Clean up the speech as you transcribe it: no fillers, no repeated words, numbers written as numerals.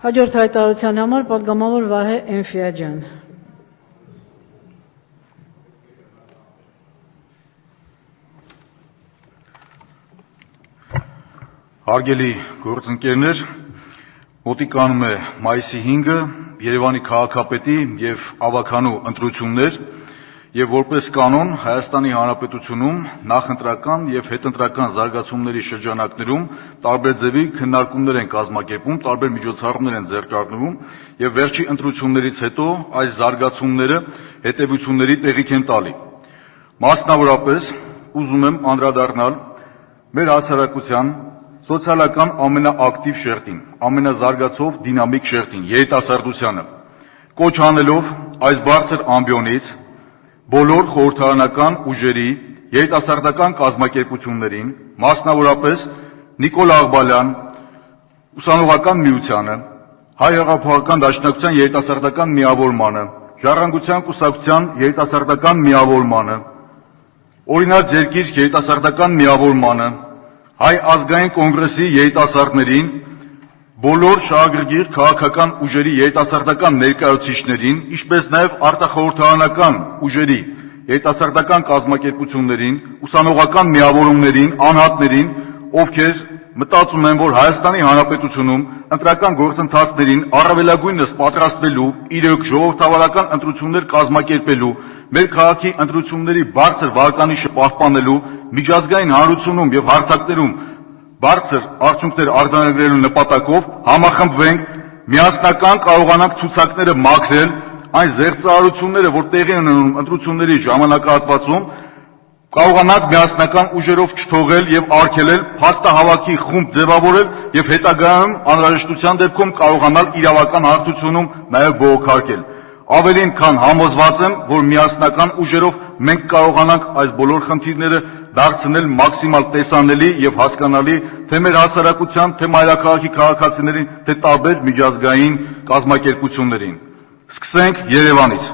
Հաջորդ հայտարարության համար պատգամավոր Վահե Էնֆիաջյան։ Հարգելի գործընկերներ, մոտիկանում է մայիսի 5-ը, Երևանի քաղաքապետի եւ ավագանու ընտրություններ, եւ որպես կանոն Հայաստանի Հանրապետությունում նախընտրական եւ հետընտրական զարգացումների շրջանակներում տարբեր ձևի քննարկումներ են կազմակերպում, տարբեր միջոցառումներ են ձեռք առնվում եւ վերջի ընտրություններից հետո այս զարգացումները հետեւությունների տեղիք են տալի։ Մասնավորապես ուզում եմ անդրադառնալ մեր հասարակության սոցիալական ամենաակտիվ շերտին, ամենազարգացող դինամիկ շերտին, երիտասարդությանը, կոչ անելով այս բարձր ամբիոնից բոլոր խորհրդարանական ուժերի, երիտասարդական կազմակերպություններին, մասնավորապես Նիկոլ Աղբալյան ուսանողական միությանը, Հայ հեղափոխական դաշնակցության երիտասարդական միավորմանը, Ժառանգության կուսակցության երիտասարդական միավորմանը, Օրինաց երկիր երիտասարդական միավորմանը, Հայ ազգային կոնգրեսի երիտասարդներին, բոլոր շահագրգիռ քաղաքական ուժերի երիտասարդական ներկայացուցիչներին, ինչպես նաև արտախորհրդարանական ուժերի երիտասարդական կազմակերպություններին, ուսանողական միավորումներին, անհատներին, ովքեր մտածում են, որ Հայաստանի Հանրապետությունում ընտրական գործընթացներին առավելագույնս պատրաստվելու, իրոք ժողովրդավարական ընտրություններ կազմակերպելու, մեր քաղաքի ընտրությունների բարձր վարկանիշը պահպանելու, միջազգային հանրությունում եւ հարթակներում բարձր արդյունքներ արձանագրելու նպատակով համախմբվենք, միասնական կարողանանք ցուցակները մաքրել, այն զերծարարությունները, որ տեղի են ունենում ընտրությունների ժամանակահատվածում, կարողանանք միասնական ուժերով չթողել եւ արգելել, փաստահավաքի խումբ ձևավորել եւ հետագայում անհրաժեշտության դեպքում կարողանալ իրավական հարթությունում նաեւ բողոքարկել։ Ավելին քան համոզված եմ, որ միասնական ուժերով մենք կարողանանք այս բոլոր խնդիրները դարձնել մաքսիմալ տեսանելի եւ հասկանալի թե մեր հասարակության, թե մայրաքաղաքի քաղաքացիներին, թե տարբեր միջազգային կազմակերպություններին։ Սկսենք Երևանից։